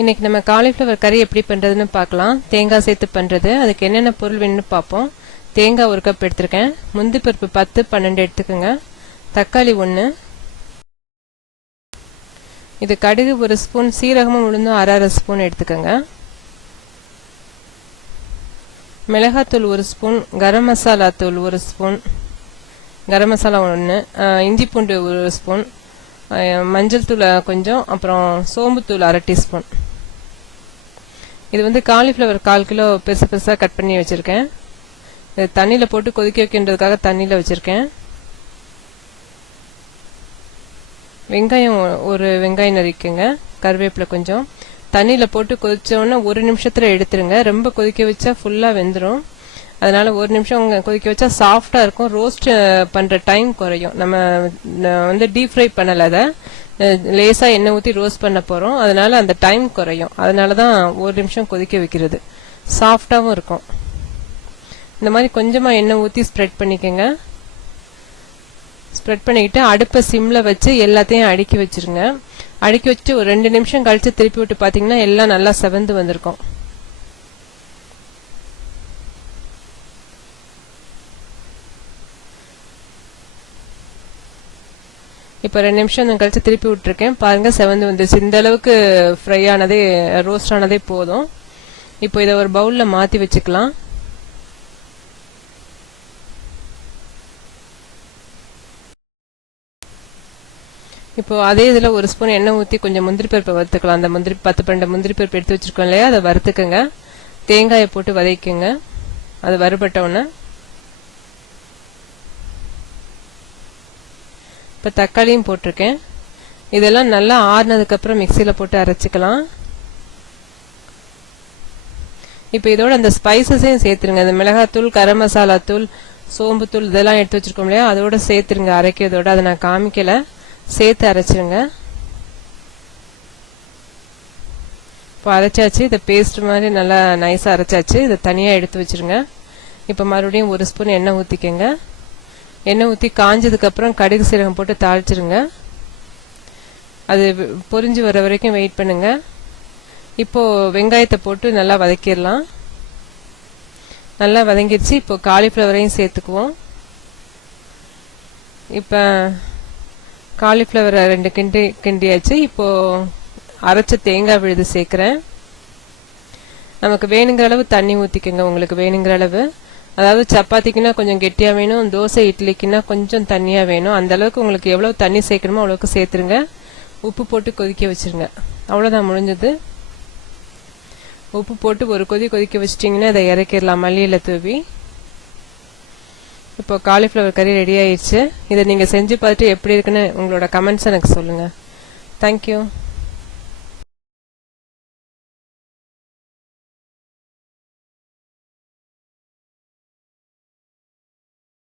இன்னைக்கு நம்ம காலிஃப்ளவர் கறி எப்படி பண்ணுறதுன்னு பார்க்கலாம். தேங்காய் சேர்த்து பண்ணுறது அதுக்கு என்னென்ன பொருள் வேணும்னு பார்ப்போம். தேங்காய் ஒரு கப் எடுத்திருக்கேன். முந்தி பருப்பு பத்து பன்னெண்டு எடுத்துக்கோங்க. தக்காளி ஒன்று இது கடுகு ஒரு ஸ்பூன் சீரகமும் உளுந்தும் அரை அரை ஸ்பூன் எடுத்துக்கோங்க. மிளகாத்தூள் ஒரு ஸ்பூன் கரம் மசாலா தூள் ஒரு ஸ்பூன் கரம் மசாலா ஒன்று இஞ்சி பூண்டு ஒரு ஸ்பூன் மஞ்சள் தூள் கொஞ்சம் அப்புறம் சோம்புத்தூள் அரை டீஸ்பூன். இது வந்து காலிஃப்ளவர் கால் கிலோ பெருசு பெருசாக கட் பண்ணி வச்சுருக்கேன். இது தண்ணியில் போட்டு கொதிக்க வைக்கின்றதுக்காக தண்ணியில் வச்சுருக்கேன். வெங்காயம் ஒரு வெங்காயம் நறுக்குங்க கருவேப்பிலை கொஞ்சம். தண்ணியில் போட்டு கொதிச்ச ஒரு நிமிஷத்தில் எடுத்துருங்க. ரொம்ப கொதிக்க வச்சா ஃபுல்லாக வெந்துடும் அதனால் ஒரு நிமிஷம் கொதிக்க வச்சா சாஃப்டாக இருக்கும். ரோஸ்ட் பண்ணுற டைம் குறையும். நம்ம வந்து டீப் ஃப்ரை பண்ணலை அதை. லேசாக எண்ணெய் ஊற்றி ரோஸ்ட் பண்ண போகிறோம் அதனால் அந்த டைம் குறையும். அதனால தான் ஒரு நிமிஷம் கொதிக்க வைக்கிறது. சாஃப்டாகவும் இருக்கும். இந்த மாதிரி கொஞ்சமாக எண்ணெய் ஊற்றி ஸ்ப்ரெட் பண்ணிக்கோங்க. ஸ்ப்ரெட் பண்ணிக்கிட்டு அடுப்பை சிம்மில் வச்சு எல்லாத்தையும் அடுக்கி வச்சிருங்க. அடுக்கி வச்சுட்டு ஒரு ரெண்டு நிமிஷம் கழித்து திருப்பி விட்டு பார்த்தீங்கன்னா எல்லாம் நல்லா செவந்து வந்திருக்கும். இப்போ ரெண்டு நிமிஷம் நான் கழிச்சு திருப்பி விட்டுருக்கேன். பாருங்க செவந்து வந்துருச்சு. இந்த அளவுக்கு ஃப்ரை ஆனதே ரோஸ்ட் ஆனதே போதும். இப்போ இதை ஒரு பவுலில் மாற்றி வச்சுக்கலாம். இப்போ அதே இதில் ஒரு ஸ்பூன் எண்ணெய் ஊற்றி கொஞ்சம் முந்திரி பருப்பை வறுத்துக்கலாம். அந்த முந்திரி பத்து பன்னெண்டு முந்திரி பருப்பு எடுத்து வச்சிருக்கோம் இல்லையா? அதை வறுத்துக்கோங்க. தேங்காயை போட்டு வதக்கிங்க அது வறுபட்ட உடனே இப்போ தக்காளியும் போட்டிருக்கேன். இதெல்லாம் நல்லா ஆறுனதுக்கப்புறம் மிக்சியில் போட்டு அரைச்சிக்கலாம். இப்போ இதோட அந்த ஸ்பைசஸையும் சேர்த்துருங்க. இந்த மிளகாத்தூள் கரம் மசாலா தூள் சோம்புத்தூள் இதெல்லாம் எடுத்து வச்சிருக்கோம் இல்லையா? அதோட சேர்த்துருங்க அரைக்கிறதோட. அதை நான் காமிக்கலை. சேர்த்து அரைச்சிருங்க. இப்போ அரைச்சாச்சு. இதை பேஸ்ட் மாதிரி நல்லா நைஸாக அரைச்சாச்சு. இதை தனியாக எடுத்து வச்சிருங்க. இப்போ மறுபடியும் ஒரு ஸ்பூன் எண்ணெய் ஊற்றிக்கங்க எண்ணெய் ஊற்றி காஞ்சதுக்கப்புறம் கடுகு சீரகம் போட்டு தாளிச்சிருங்க. அது பொரிஞ்சு வர வரைக்கும் வெயிட் பண்ணுங்க. இப்போது வெங்காயத்தை போட்டு நல்லா வதக்கிடலாம். நல்லா வதங்கிடுச்சு. இப்போ காலிஃப்ளவரையும் சேர்த்துக்குவோம். இப்போ காலிஃப்ளவரை ரெண்டு கிண்டி கிண்டியாச்சு. இப்போது அரைச்ச தேங்காய் விழுது சேர்க்குறேன். நமக்கு வேணுங்கிற அளவு தண்ணி ஊற்றிக்கோங்க உங்களுக்கு வேணுங்கிற அளவு. அதாவது சப்பாத்திக்குன்னா கொஞ்சம் கெட்டியாக வேணும் தோசை இட்லிக்குன்னா கொஞ்சம் தண்ணியாக வேணும். அந்த அளவுக்கு உங்களுக்கு எவ்வளோ தண்ணி சேர்க்கணுமோ அவ்வளோக்கு சேர்த்துருங்க. உப்பு போட்டு கொதிக்க வச்சுருங்க. அவ்வளோதான் முடிஞ்சது. உப்பு போட்டு ஒரு கொதி கொதிக்க வச்சிட்டிங்கன்னா அதை இறக்கிடலாம் மல்லியில் தூவி. இப்போ காலிஃப்ளவர் கறி ரெடி ஆயிடுச்சு. இதை நீங்கள் செஞ்சு பார்த்துட்டு எப்படி இருக்குன்னு உங்களோட கமெண்ட்ஸ் எனக்கு சொல்லுங்கள் தேங்க்யூ